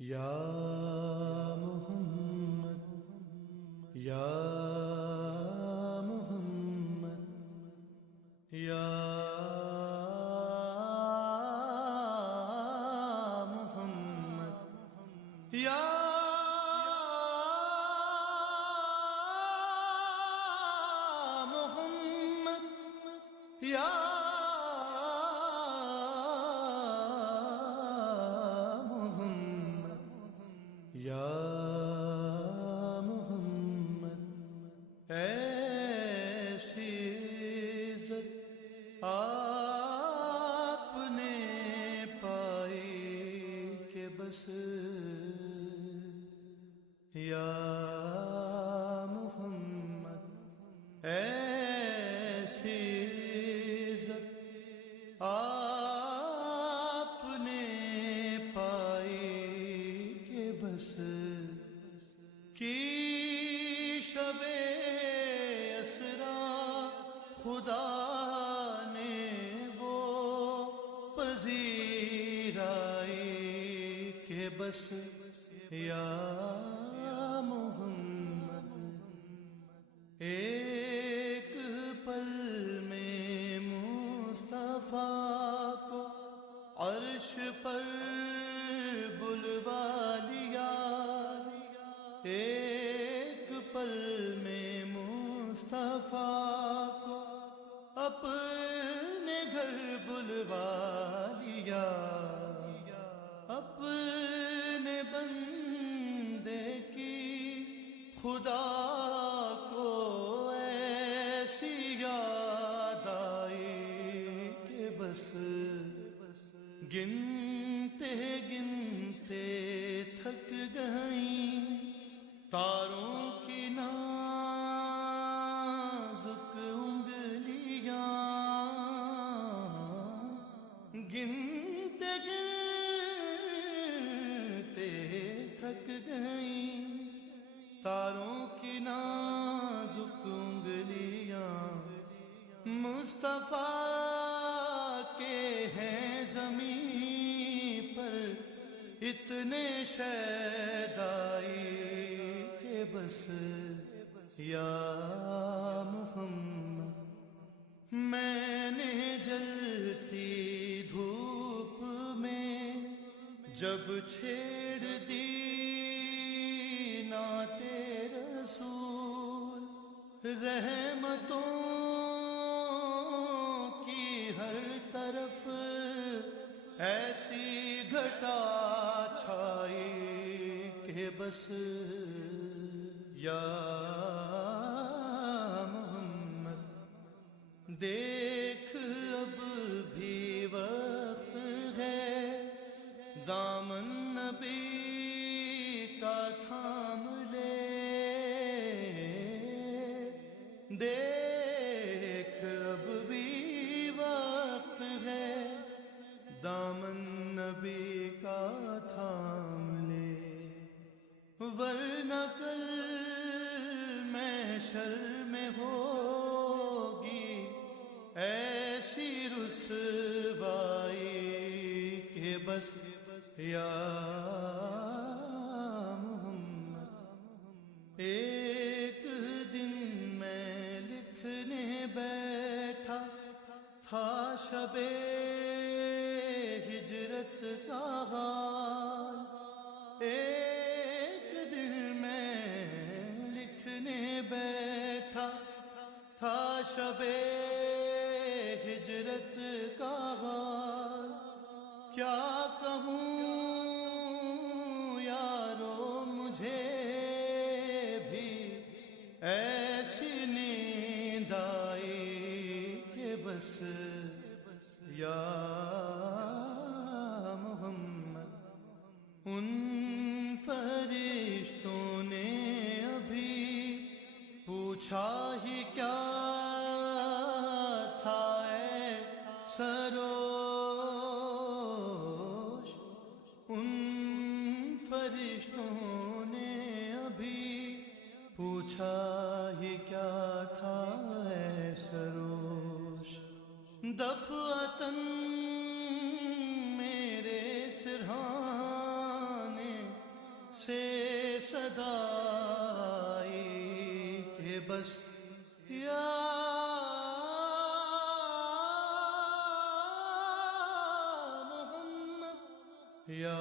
یا محمد یا محمد یا محمد یا محمد یا یا محمد ایسی عزت آپ نے پائی کہ بس یا محمد ایسی عزت آپ نے پائی بس کی شب اسرا خدا نے وہ پذیرائی کہ بس یا محمد ایک پل میں مصطفیٰ کو عرش پر بلوا لیا ایک پل میں مصطفیٰ کو اپنے گھر بلوا لیا اپنے بندے کی خدا کو ایسی یاد آئی کہ بس گنتے گنتے تھک گئیں تاروں کی نازک انگلیاں گنتے گنتے تھک گئیں تاروں کی نازک انگلیاں مصطفیٰ کے ہیں زمین پر اتنے شیدائی کہ بس یا محمد میں نے جلتی دھوپ میں جب چھیڑ دی نعت رسول رحمتوں کی ہر طرف ایسی گھٹا چھائی کہ بس یا محمد دیکھ اب بھی وقت ہے دامن نبی کا تھام لے دیکھ اب بھی وقت ہے دامن نبی کا تھام لے ورنہ کل محشر میں ہوگی ایسی رسوائی کہ بس یا محمد ایک دن میں لکھنے بیٹھا تھا شب ہجرت کا حال ایک دن میں لکھنے بیٹھا تھا شب ہجرت کا حال کیا کہوں یارو مجھے بھی ایسی نیند آئی کہ بس یا محمد ان فرشتوں نے ابھی پوچھا ہی کیا تھا اے سروش ان فرشتوں نے ابھی پوچھا ہی کیا تھا اے سروش دفعتاً میرے سرہانے سے صدا آئی کہ بس یا محمد یا